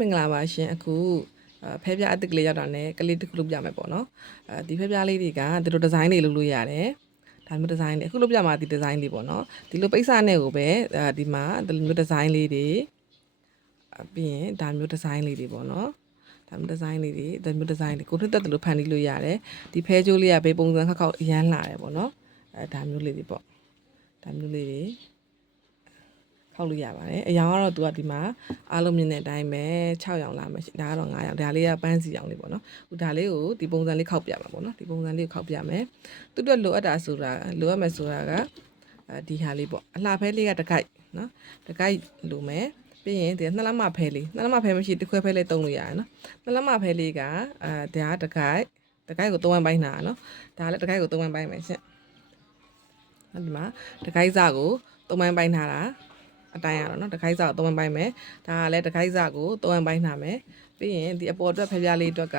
မင်္ဂလာပါရှင်အခုဖဲပြအစ်စ်ကလေးရောက်တာနဲ့ကလေးတစ်ခုလုပ်ပြမယ်ပေါ့နော်ဒီဖဲပြလေးတွေကဒီလိုဒီဇိုင်းတွေလုပ်လို့ရတယ်ဒါမျိုးဒီဇိုင်းတွေအခုလုပ်ပြမှာဒီဒီဇိုင်းလေးပေါ့နော်ဒီလိုပိတ်စနဲ့ကိုပဲဒီမှာဒီလိုမျိုးဒီဇိုင်းလေးတွေပြီးရင်ဒါမျိုးဒီဇိုင်းလေးတွေပေါ့နော်ဒါမျိုးဒီဇိုင်းလေးတွေဒါမျိုးဒီဇိုင်းတွေကိုနှစ်သက်တယ်လို့ဖန်တီးလို့ရတယ်ဒီဖဲကြိုးလေးကဘေးပုံစံခောက်ခောက်အရန်လာတယ်ပေါ့နော်ဒါမျိုးလေးတွေပေါ့ဒါမျိုးလေးတွေခောက်လို့ရပါတယ်အရောင်ကတော့သူကဒီမှာအားလုံးမြင်တဲ့အတိုင်းပဲ6ရောင်လာမယ်ဒါကတော့9ရောင်ဒါလေးကပန်းစီရောင်လေးပေါ့နော်ဟိုဒါလေးကိုဒီပုံစံလေးခောက်ပြမှာပေါ့နော်ဒီပုံစံလေးကိုခောက်ပြမယ်သူတို့လိုအပ်တာဆိုတာလိုအပ်မယ်ဆိုတာကဒီဟာလေးပေါ့အလှဖဲလေးကတကိုက်နော်တကိုက်လိုမယ်ပြီးရင်ဒီနှစ်လက်မဖဲလေးနှစ်လက်မဖဲမရှိတစ်ခွဲဖဲလေးတုံးလို့ရတယ်နော်နှစ်လက်မဖဲလေးကဒါတကိုက်ကို3ဝန်းပိုင်းနာနော်ဒါလည်းတကိုက်ကို3ဝန်းပိုင်းမယ်ရှင့်ဒီမှာတကိုက်စကို3ဝန်းပိုင်းထားတာအတိုင်းရတော့เนาะတခိုက်စားကို3ဝန်းပိုင်းမယ်ဒါကလည်းတခိုက်စားကို3ဝန်းပိုင်းထားမယ်ပြီးရင်ဒီအပေါ်အတွက်ဖျားလေးအတွက်က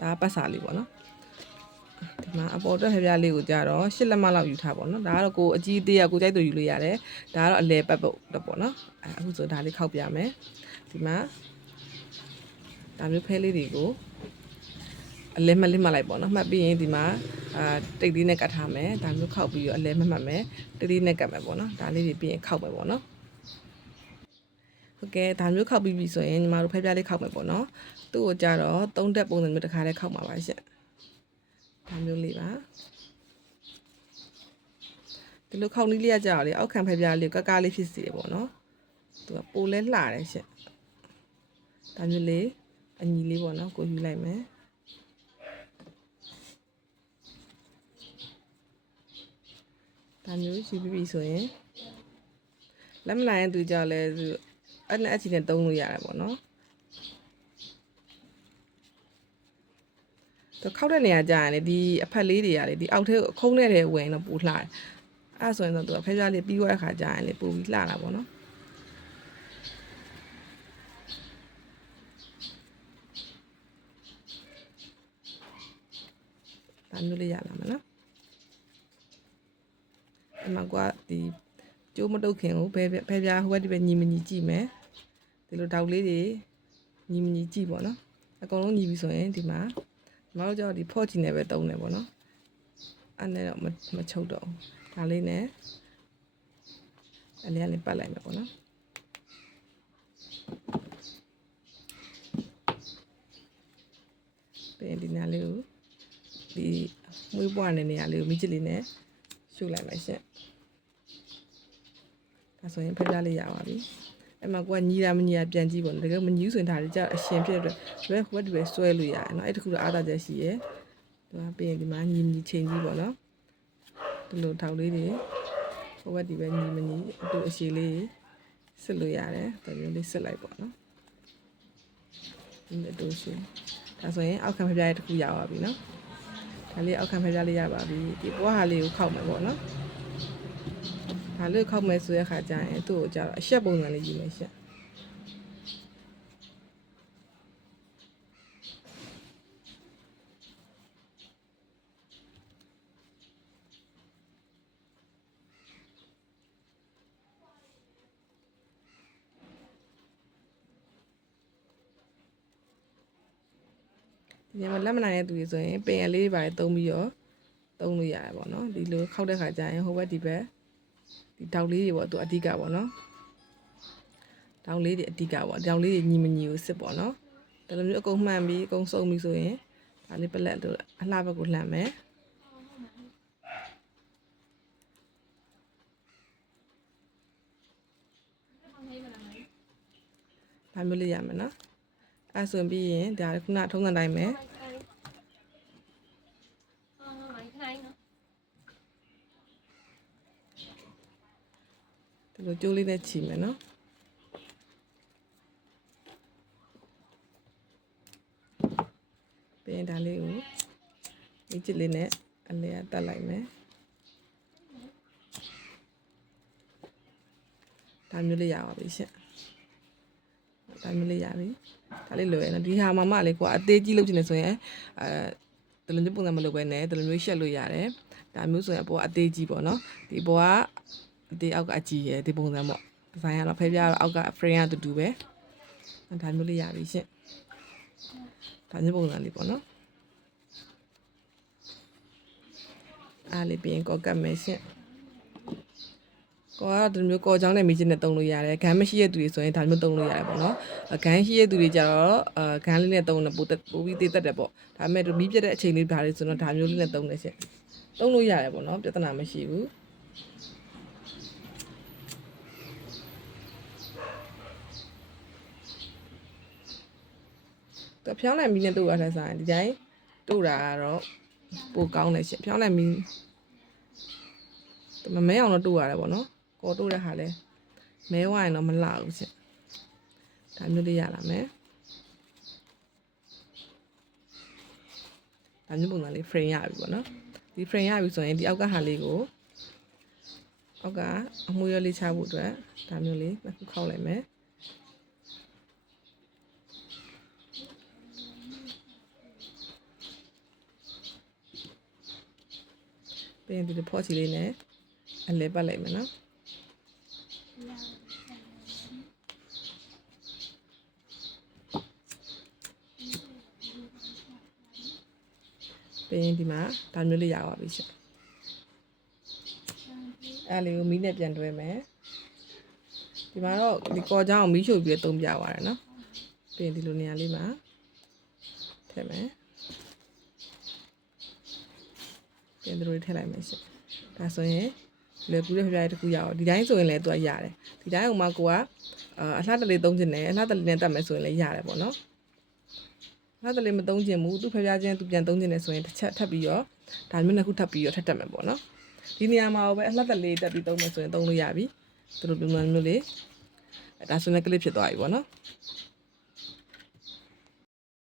ဒါပတ်စာလေးပေါ့နော်ဒီမှာအပေါ်အတွက်ဖျားလေးကိုကြတော့8လက်မလောက်ယူထားပေါ့နော်ဒါကတော့ကိုအကြီးသေးရကိုကြိုက်သူယူလို့ရတယ်ဒါကတော့အလဲပတ်ဖို့ပေါ့နော်အခုဆိုဒါလေးခောက်ပြမယ်ဒီမှာဒါမျိုးဖဲလေးတွေကိုအလဲမလစ်မှတ်လိုက်ပေါ့နော်မှတ်ပြီးရင်ဒီမှာတိတ်လေးနဲ့ကတ်ထားမယ်ဒါမျိုးခောက်ပြီးတော့အလဲမှတ်မယ်တိတ်လေးနဲ့ကတ်မယ်ပေါ့နော်ဒါလေးတွေပြီးရင်ခောက်မယ်ပေါ့နော်ဟုတ်ကဲ့ဒါမျိုးခောက်ပြီးပြီဆိုရင်ညီမတို့ဖဲပြားလေးခောက်မယ်ပေါ့နော်သူ့ကိုကြတော့3တက်ပုံစံမျိုးတစ်ခါလေးခောက်မှာပါရှင့်ဒါမျိုးလေးပါဒီလိုခောက်နည်းလေးရကြတော့လေအောက်ခံဖဲပြားလေးကကလေးဖြစ်စီတယ်ပေါ့နော်သူကပိုလဲလှတယ်ရှင့်ဒါမျိုးလေးအညီလေးပေါ့နော်ကိုယူလိုက်မယ်ဒါမျိုးယူပြီးပြီဆိုရင်လက်မလာရင်သူကြောက်လဲသူအဲ့နဲ့အချီနဲ့တုံးလို့ရတယ်ပေါ့နော်သူခောက်တဲ့နေရာကြာရင်လေဒီအဖက်လေးတွေကလေဒီအောက်ထဲခုံးတဲ့ဝင်တော့ပူလှတယ်အဲ့ဆိုရင်တော့သူကဖဲပြားလေးပြီးသွားတဲ့ခါကြာရင်လေပူပြီးလှတာပေါ့နော်ဒါမျိုးလေးရလာမယ်နော်ဒီမှာကဒီကျိုးမတုတ်ခင်ကိုဖဲပြားဟိုဘက်ဒီဘက်ညီမညီကြည့်မယ်ဒီလိုတောက်လေးတွေညီမညီကြည့်ပေါ့နော်အကုန်လုံးညီပြီဆိုရင်ဒီမှာမတို့ကြောဒီဖော့ချီနဲ့ပဲတုံးတယ်ပေါ့နော်အဲ့နဲ့တော့မချုပ်တော့ဒါလေးနဲ့အဲ့လေးပတ်လိုက်မယ်ပေါ့နော်ပြီးဒီနာလေးကိုဒီမွေးပွားတဲ့နေရာလေးကိုမိချစ်လေးနဲ့ရှုပ်လိုက်မယ်ရှင့်ဒါဆိုရင်ဖဲပြားလေးရပါပြီအဲ့မှာကိုကညီတာမညီတာပြန်ကြည့်ပေါ့နော်တကယ်မညီဘူးဆိုရင်ဒါလေးကြအရှင်ဖြစ်တဲ့အတွက်ဟိုဘက်ဒီဘက်ဆွဲလို့ရတယ်နော်အဲ့တခုတော့အားသာချက်ရှိရယ်သူကပြီးရင်ဒီမှာညီချိန်ကြီးပေါ့နော်ဒီလိုထောက်လေးတွေဟိုဘက်ဒီဘက်ညီမညီအတူအရှိလေးစစ်လို့ရတယ်ဒါမျိုးလေးစစ်လိုက်ပေါ့နော်ဒီအတူရှိဒါဆိုရင်အောက်ခံဖျားရတစ်ခုရပါပြီနော်ဒါလေးအောက်ခံဖျားလေးရပါပြီဒီပွားဟာလေးကိုခောက်မယ်ပေါ့နော်ဒါလေးခောက်မယ်ဆိုတဲ့ခါကျရင်သူ့ကိုကြတော့အရှက်ပုံစံလေးယူမယ်ရှက်ဒီမှာလက်မနိုင်တဲ့သူတွေဆိုရင်ပင်အလေးတွေပါသုံးပြီးတော့သုံးလို့ရတယ်ပေါ့နော်ဒီလိုခောက်တဲ့ခါကျရင်ဟိုဘက်ဒီဘက်ဒီတောက်လေးတွေပေါ့သူအဓိကပေါ့နော်တောက်လေးတွေအဓိကပေါ့တောက်လေးတွေညီမညီကိုစစ်ပေါ့နော်ဒါလိုမျိုးအကုန်မှန်ပြီးအကုန်စုံပြီးဆိုရင်ဒါလေးပလက်တို့အလှဘက်ကိုလှမ်းမယ်ဒါမျိုးလေးရမယ်နော်အဲ့ဆိုပြီးရင်ဒါခုနထုံးစံတိုင်းပဲဒီလိုကြိုးလေးနဲ့ချီမယ်နော်ပြီးရင်ဒါလေးကိုမိချစ်လေးနဲ့အလဲတက်လိုက်မယ်ဒါမျိုးလေးရပါပြီရှင့်ဒါမျိုးလေးရပြီဒါလေးလွယ်နော်ဒီဟာမှလေးကိုအသေးကြီးလုပ်ချင်တယ်ဆိုရင်ဒီလိုမျိုးပုံစံမလုပ်ဘဲနဲ့ဒီလိုမျိုးရှက်လို့ရတယ်ဒါမျိုးဆိုရင်အပေါ်အသေးကြီးပေါ့နော်ဒီပေါ်ကအသေးအောက်ကအကြီးရယ်ဒီပုံစံပေါ့ဒီဇိုင်းကတော့ဖဲပြားတော့အောက်က frame ကတူတူပဲ ဒါမျိုးလေးရပြီရှင့်ဒါမျိုးပုံစံလေးပေါ့နော်အားလေးပြင်ကောကတ်မယ်ရှင့်ကောကဒီမျိုးကောချောင်းနဲ့မီးချစ်နဲ့တုံးလို့ရတယ်ဂန်းမရှိတဲ့သူတွေဆိုရင်ဒါမျိုးတုံးလို့ရတယ်ပေါ့နော်ဂန်းရှိတဲ့သူတွေကြတော့ဂန်းလေးနဲ့တုံးလို့ပိုပြီးသေးတက်တယ်ပေါ့ဒါပေမဲ့မီးပြတ်တဲ့အချိန်လေးဒါလေးဆိုတော့ဒါမျိုးလေးနဲ့တုံးနေရှင့်တုံးလို့ရတယ်ပေါ့နော်ပြဿနာမရှိဘူးတော့ဖြောင်းနိုင်မီးနဲ့တို့ရတဲ့ဆိုင်ဒီတိုင်းတို့တာကတော့ပိုကောင်းတယ်ရှင့်ဖြောင်းနိုင်မီးမမဲအောင်တော့တို့ရတယ်ပေါ့နော်ကောတို့တဲ့ဟာလဲမဲဝိုင်းတော့မလှဘူးရှင့်ဒါမျိုးလေးရလာမယ်ဒါမျိုးပုံစံလေး frame ရပြီပေါ့နော်ဒီ frame ရပြီဆိုရင်ဒီအောက်ကဟာလေးကိုအောက်ကအမွှေးရလေးချဖို့အတွက်ဒါမျိုးလေးနှစ်ခုခောက်လိုက်မယ်ပြီးရင်ဒီဖော့ချီလေးနဲ့အလဲပတ်လိုက်မယ်နော်ပြီးရင်ဒီမှာဒါမျိုးလေးရပါပြီရှင်အဲ့လေးကိုမီးနဲ့ပြန်တွဲမယ်ဒီမှာတော့ဒီကော်ချောင်းကိုမီးရှို့ပြီးသုံးပြသွားတယ်နော်ပြီးရင်ဒီလိုနေရာလေးမှာထည့်မယ်ပြန်တို့ထည့်လိုက်မယ်ရှင်ဒါဆိုရင်လေကူတဲ့ဖျားတစ်ခုရအောင်ဒီတိုင်းဆိုရင်လည်းသူကရတယ်ဒီတိုင်းဥမာကိုကအလှတလေးသုံးချင်တယ်အလှတလေးနဲ့တတ်မယ်ဆိုရင်လည်းရတယ်ပေါ့နော်အလှတလေးမသုံးချင်ဘူးသူဖျားချင်းသူပြန်သုံးချင်တယ်ဆိုရင်တစ်ချက်ထပ်ပြီးတော့ဒါမျိုးနှစ်ခုထပ်ပြီးတော့ထပ်တက်မယ်ပေါ့နော်ဒီနေရာမှာပဲအလှတလေးတက်ပြီးသုံးမယ်ဆိုရင်သုံးလို့ရပြီသူတို့ပုံစံမျိုးလေးဒါဆိုရင်ကလစ်ဖြစ်သွားပြီပေါ့နော်